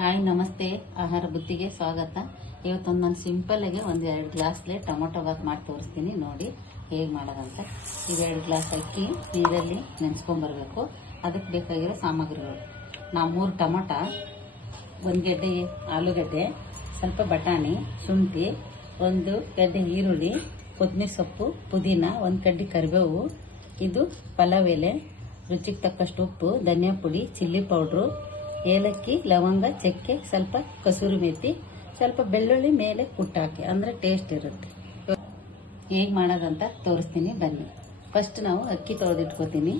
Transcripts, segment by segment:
Hi ನಮಸ್ತೆ, ಆಹಾರ ಬುತ್ತಿಗೆ ಸ್ವಾಗತ. ಇವತ್ತೊಂದು ನಾನು ಸಿಂಪಲ್ಲಾಗಿ ಒಂದು 2 ಗ್ಲಾಸ್ಲೆ ಟೊಮೊಟೊ ಬಾತ್ ಮಾಡಿ ತೋರಿಸ್ತೀನಿ. ನೋಡಿ ಹೇಗೆ ಮಾಡೋದಂತ. ಈಗ 2 ಗ್ಲಾಸ್ ಅಕ್ಕಿ ನೀರಲ್ಲಿ ನೆನೆಸ್ಕೊಂಬರ್ಬೇಕು. ಅದಕ್ಕೆ ಬೇಕಾಗಿರೋ ಸಾಮಗ್ರಿಗಳು: ನಾವು 3 ಟೊಮೊಟೊ, 1 ಗೆಡ್ಡೆ ಆಲೂಗಡ್ಡೆ, ಸ್ವಲ್ಪ ಬಟಾಣಿ, ಶುಂಠಿ, 1 ಗೆಡ್ಡೆ ಈರುಳ್ಳಿ, ಕೊತ್ತಂಬರಿ ಸೊಪ್ಪು, ಪುದೀನ, 1 ಕಡ್ಡಿ ಕರಿಬೇವು, ಇದು ಪಲಾವ್ ಎಲೆ, ರುಚಿಗೆ ತಕ್ಕಷ್ಟು ಉಪ್ಪು, ಧನಿಯಾ ಪುಡಿ, ಚಿಲ್ಲಿ ಪೌಡ್ರು, ಏಲಕ್ಕಿ, ಲವಂಗ, ಚಕ್ಕೆ, ಸ್ವಲ್ಪ ಕಸೂರಿ ಮೆಥಿ, ಸ್ವಲ್ಪ ಬೆಳ್ಳುಳ್ಳಿ ಮೇಲೆ ಕುಟ್ಟಾಕಿ, ಅಂದ್ರೆ ಟೇಸ್ಟ್ ಇರುತ್ತೆ. ಹೇಗೆ ಮಾಡೋದಂತ ತೋರಿಸ್ತೀನಿ ಬನ್ನಿ. ಫಸ್ಟ್ ನಾವು ಅಕ್ಕಿ ತೊಳೆದಿಟ್ಕೋತೀನಿ.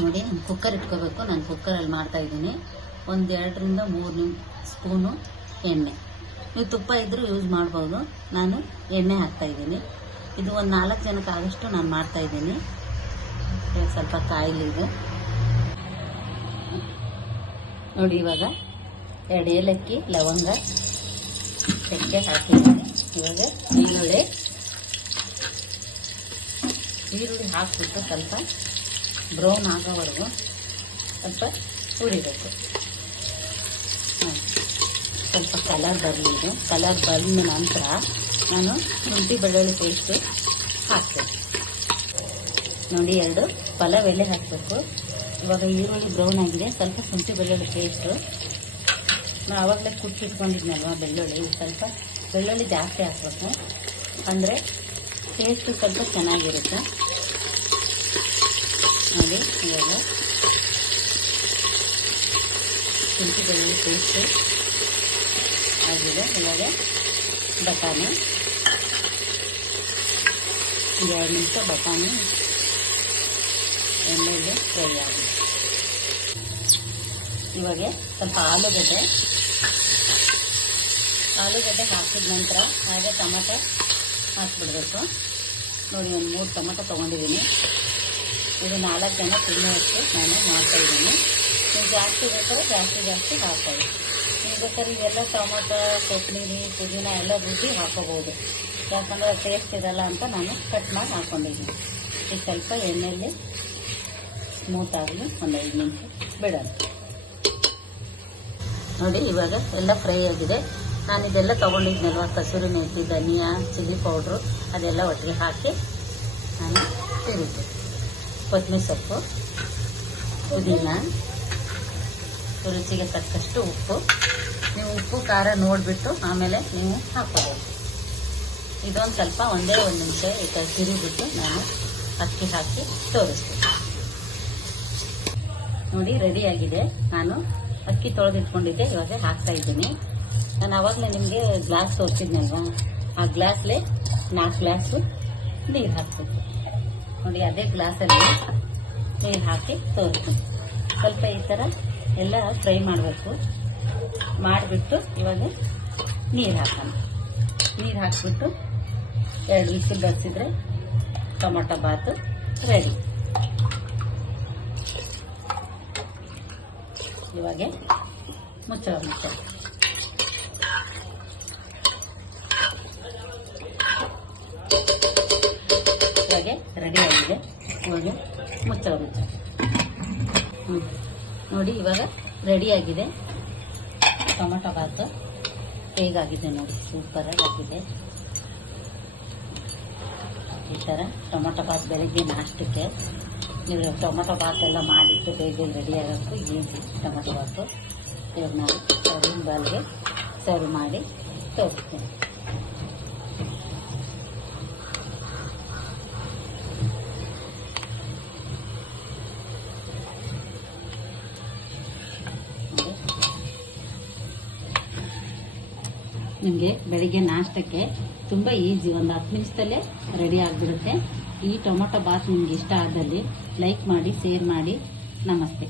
ನೋಡಿ, ಕುಕ್ಕರ್ ಇಟ್ಕೋಬೇಕು. ನಾನು ಕುಕ್ಕರಲ್ಲಿ ಮಾಡ್ತಾ ಇದ್ದೀನಿ. 1-2 ರಿಂದ 3 ಸ್ಪೂನು ಎಣ್ಣೆ. ನೀವು ತುಪ್ಪ ಇದ್ರೂ ಯೂಸ್ ಮಾಡ್ಬೋದು. ನಾನು ಎಣ್ಣೆ ಹಾಕ್ತಾ ಇದ್ದೀನಿ. ಇದು ಒಂದು 4 ಜನಕ್ಕೆ ಆದಷ್ಟು ನಾನು ಮಾಡ್ತಾ ಇದ್ದೀನಿ. ಸ್ವಲ್ಪ ಕಾಯಿಲಿದೆ ನೋಡಿ. ಇವಾಗ 2 ಏಲಕ್ಕಿ, ಲವಂಗ, ಚಕ್ಕೆ ಹಾಕಿದ್ದೀನಿ. ಇವಾಗ ಈರುಳ್ಳಿ ಹಾಕ್ಬಿಟ್ಟು ಸ್ವಲ್ಪ ಬ್ರೌನ್ ಆಗೋವರೆಗೂ ಸ್ವಲ್ಪ ಹುರಿಬೇಕು. ಸ್ವಲ್ಪ ಕಲರ್ ಬರಲಿ. ಇದು ಕಲರ್ ಬಂದ ನಂತರ ನಾನು ಶುಂಠಿ ಬೆಳ್ಳುಳ್ಳಿ ಪೇಸ್ಟು ಹಾಕ್ತೇನೆ. ನೋಡಿ, 2 ಪಲಾವ್ ಎಲೆ ಹಾಕಬೇಕು. ಇವಾಗ ಈರುಳ್ಳಿ ಬ್ರೌನ್ ಆಗಿದೆ. ಸ್ವಲ್ಪ ಶುಂಠಿ ಬೆಳ್ಳುಳ್ಳಿ ಪೇಸ್ಟು ನಾವು ಆವಾಗಲೇ ಕುಟ್ಟಿಟ್ಕೊಂಡಿದ್ನಲ್ವ ಬೆಳ್ಳುಳ್ಳಿ, ಸ್ವಲ್ಪ ಬೆಳ್ಳುಳ್ಳಿ ಜಾಸ್ತಿ ಹಾಕಬೇಕು, ಅಂದರೆ ಟೇಸ್ಟು ಸ್ವಲ್ಪ ಚೆನ್ನಾಗಿರುತ್ತೆ. ನೋಡಿ, ಇವಾಗ ಶುಂಠಿ ಬೆಳ್ಳುಳ್ಳಿ ಪೇಸ್ಟು ಆಗಿದೆ. ಇವಾಗ ಬಟಾಣಿ 2 ನಿಮಿಷ ಬಟಾಣಿ ಎಣ್ಣೆಯಲ್ಲಿ ಫ್ರೈ ಆಗಿದೆ. ಇವಾಗ ಸ್ವಲ್ಪ ಆಲೂಗಡ್ಡೆ ಹಾಕಿದ ನಂತರ ಹಾಗೆ ಟೊಮೆಟೊ ಹಾಕ್ಬಿಡ್ಬೇಕು. ನೋಡಿ, ಒಂದು 3 ಟೊಮೆಟೊ ತೊಗೊಂಡಿದ್ದೀನಿ. ಇದು 4 ಜನ ತಿನ್ನೋಷ್ಟು ನಾನು ಮಾಡ್ತಾಯಿದ್ದೀನಿ. ನೀವು ಜಾಸ್ತಿ ಬೇಕಾದ್ರೆ ಜಾಸ್ತಿ ಹಾಕ್ಕೊಳ್ಳಿ. ನೀವು ಬೇಕಾದ್ರೆ ಇವೆಲ್ಲ ಟೊಮೆಟೊ, ಕೊತ್ತಂಬರಿ, ಪುದೀನ ಎಲ್ಲ ರುಬ್ಬಿ ಹಾಕೋಬೋದು. ಯಾಕಂದರೆ ಟೇಸ್ಟ್ ಇರಲ್ಲ ಅಂತ ನಾನು ಕಟ್ ಮಾಡಿ ಹಾಕ್ಕೊಂಡಿದ್ದೀನಿ. ಈಗ ಸ್ವಲ್ಪ ಎಣ್ಣೆಯಲ್ಲಿ ಸ್ಮೂತ್ ಆಗಲಿ ಒಂದು 5 ನಿಮಿಷ ಬಿಡೋಣ. ನೋಡಿ, ಇವಾಗ ಎಲ್ಲ ಫ್ರೈ ಆಗಿದೆ. ನಾನು ಇದೆಲ್ಲ ತೊಗೊಂಡಿದ್ನಲ್ವ, ಕಸೂರಿ ಮೆಥಿ, ಧನಿಯಾ, ಚಿಲ್ಲಿ ಪೌಡ್ರು, ಅದೆಲ್ಲ ಒಟ್ಟಿಗೆ ಹಾಕಿ ನಾನು ತಿರುಗಿ ಕೊತ್ತಂಬರಿ ಸೊಪ್ಪು, ಪುದೀನ, ರುಚಿಗೆ ತಕ್ಕಷ್ಟು ಉಪ್ಪು. ನೀವು ಉಪ್ಪು ಖಾರ ನೋಡಿಬಿಟ್ಟು ಆಮೇಲೆ ನೀವು ಹಾಕೋಬೇಕು. ಇದೊಂದು ಸ್ವಲ್ಪ ಒಂದೇ 1 ನಿಮಿಷ ಈಗ ತಿರುಗಿಬಿಟ್ಟು ನಾನು ಅಕ್ಕಿ ಹಾಕಿ ತೋರಿಸ್ತೀನಿ. ನೋಡಿ, ರೆಡಿಯಾಗಿದೆ. ನಾನು ಅಕ್ಕಿ ತೊಳೆದಿಟ್ಕೊಂಡಿದ್ದೆ, ಇವಾಗ ಹಾಕ್ತಾ ಇದ್ದೀನಿ. ನಾನು ಆವಾಗಲೇ ನಿಮಗೆ ಗ್ಲಾಸ್ ತೋರಿಸಿದ್ನಲ್ವ, ಆ ಗ್ಲಾಸ್ಲೆ 4 ಗ್ಲಾಸು ನೀರು ಹಾಕ್ಬೇಕು. ನೋಡಿ, ಅದೇ ಗ್ಲಾಸಲ್ಲಿ ನೀರು ಹಾಕಿ ತೋರಿಸ್ತೀನಿ. ಸ್ವಲ್ಪ ಈ ಥರ ಎಲ್ಲ ಫ್ರೈ ಮಾಡಬೇಕು. ಮಾಡಿಬಿಟ್ಟು ಇವಾಗ ನೀರು ಹಾಕೋಣ. ನೀರು ಹಾಕಿಬಿಟ್ಟು 2 ವಿಸಿಲ್ ಬರ್ಸಿದ್ರೆ ಟೊಮೊಟೊ ಬಾತು ರೆಡಿ. ಇವಾಗ ಮುಚ್ಚಳ ಇವಾಗ ರೆಡಿ ಆಗಿದೆ. ಇವಾಗ ಮುಚ್ಚಳ ನೋಡಿ, ಇವಾಗ ರೆಡಿಯಾಗಿದೆ ಟೊಮೊಟೊ ಬಾತು. ಹೇಗಾಗಿದೆ ನೋಡಿ, ಸೂಪರಾಗಿ ಆಗಿದೆ. ಈ ಥರ ಟೊಮೊಟೊ ಬಾತ್ ಬೆಳಗ್ಗೆ ನಾಷ್ಟಕ್ಕೆ ನೀವು ಟೊಮೊಟೊ ಬಾತ್ ಎಲ್ಲ ಮಾಡಿಟ್ಟು ಬೇಗ ರೆಡಿ ಆಗೋಕ್ಕೂ ಈಸಿ ಟೊಮೊಟೊ ಬಾತು. ಇವಾಗ ನಾನು ಸರ್ವಿಂಗ್ ಬೌಲ್ಗೆ ಸರ್ವ್ ಮಾಡಿ ತೋರಿಸ್ತೀನಿ. ನಿಮಗೆ ಬೆಳಿಗ್ಗೆ ನಾಷ್ಟಕ್ಕೆ ತುಂಬ ಈಸಿ, ಒಂದು 10 ನಿಮಿಷದಲ್ಲೇ ರೆಡಿ ಆಗಿಬಿಡುತ್ತೆ. ಈ ಟೊಮೊಟೊ ಬಾತ್ ನಿಮ್ಗೆ ಇಷ್ಟ ಆದಲ್ಲಿ ಲೈಕ್ ಮಾಡಿ, ಶೇರ್ ಮಾಡಿ. ನಮಸ್ತೆ.